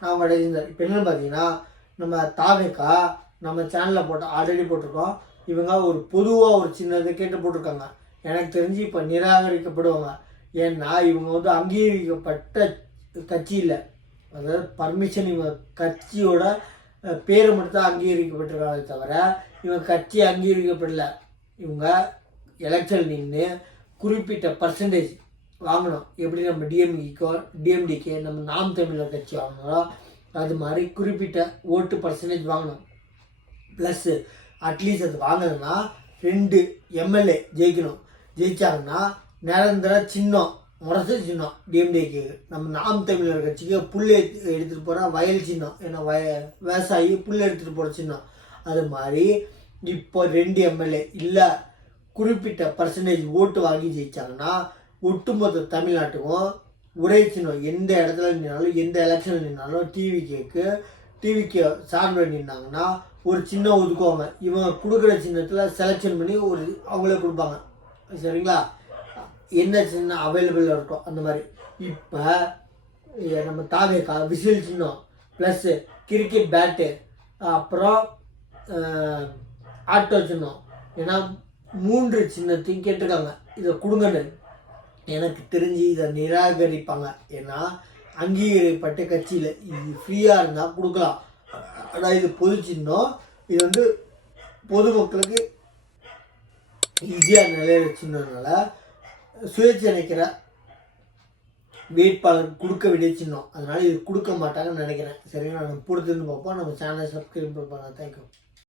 நான் கடைசிந்தார். இப்போ என்னென்னு பார்த்தீங்கன்னா நம்ம தாவேக்கா நம்ம சேனலில் ஆல்ரெடி போட்டிருக்கோம். இவங்க ஒரு பொதுவாக ஒரு சின்னது கேட்டு போட்டிருக்காங்க. எனக்கு தெரிஞ்சு இப்போ நிராகரிக்கப்படுவாங்க. ஏன்னா இவங்க வந்து அங்கீகரிக்கப்பட்ட கட்சி இல்லை. அதாவது பர்மிஷன் இவங்க கட்சியோட பேரை மட்டும் தான் அங்கீகரிக்கப்பட்டிருக்காங்க தவிர இவங்க கட்சி அங்கீகரிக்கப்படலை. இவங்க எலெக்ஷன் நின்று குறிப்பிட்ட பர்சன்டேஜ் வாங்கணும். எப்படி நம்ம டிஎம்டிகே நம்ம நாம் தமிழர் கட்சி வாங்கணும், அது மாதிரி குறிப்பிட்ட ஓட்டு பர்சன்டேஜ் வாங்கணும். ப்ளஸ்ஸு அட்லீஸ்ட் அது வாங்கினா 2 எம்எல்ஏ ஜெயிக்கணும். ஜெயிச்சாங்கன்னா நிரந்தர சின்னம் முரசு சின்னம் டிஎம்டிக்கு, நம்ம நாம் தமிழர் கட்சிக்கு புல் எடுத்துகிட்டு போகிற வயல் சின்னம், ஏன்னா விவசாயி புல் எடுத்துகிட்டு போகிற சின்னம். அது மாதிரி இப்போ 2 எம்எல்ஏ இல்லை குறிப்பிட்ட பர்சன்டேஜ் ஓட்டு வாங்கி ஜெயிச்சாங்கன்னா ஒட்டுமொத்த தமிழ்நாட்டுக்கும் ஒரே சின்னம். எந்த இடத்துல நின்னாலும் எந்த எலெக்ஷனில் நின்னாலும் டிவிக்கு சார்பில் நின்னாங்கன்னா ஒரு சின்னம் ஒதுக்குவாங்க. இவங்க கொடுக்குற சின்னத்தில் செலெக்ஷன் பண்ணி அவங்களே கொடுப்பாங்க. சரிங்களா? என்ன சின்னம் அவைலபிளாக இருக்கும் அந்த மாதிரி. இப்போ நம்ம தாவேக்கா விசில் சின்னம் ப்ளஸ்ஸு கிரிக்கெட் பேட்டு அப்புறம் ஆட்டோ சின்னம், ஏன்னா 3 சின்னத்தையும் கேட்டிருக்காங்க. இதை கொடுங்கன்னு. எனக்கு தெரிஞ்சு இதை நிராகரிப்பாங்க. ஏன்னா அங்கீகரிக்கப்பட்ட கட்சியில் இது ஃப்ரீயாக இருந்தால் கொடுக்கலாம். ஆனால் இது பொது சின்னம். இது வந்து பொதுமக்களுக்கு ஈஸியாக நிலையில சின்னதுனால சுயேட்சை நினைக்கிற வேட்பாளருக்கு கொடுக்க வேண்டிய சின்னம். அதனால் இது கொடுக்க மாட்டாங்கன்னு நினைக்கிறேன். சரிங்களா? நம்ம பொறுத்துன்னு பார்ப்போம். நம்ம சேனலை சப்ஸ்கிரைப் பண்ணுவாங்க. தேங்க்யூ.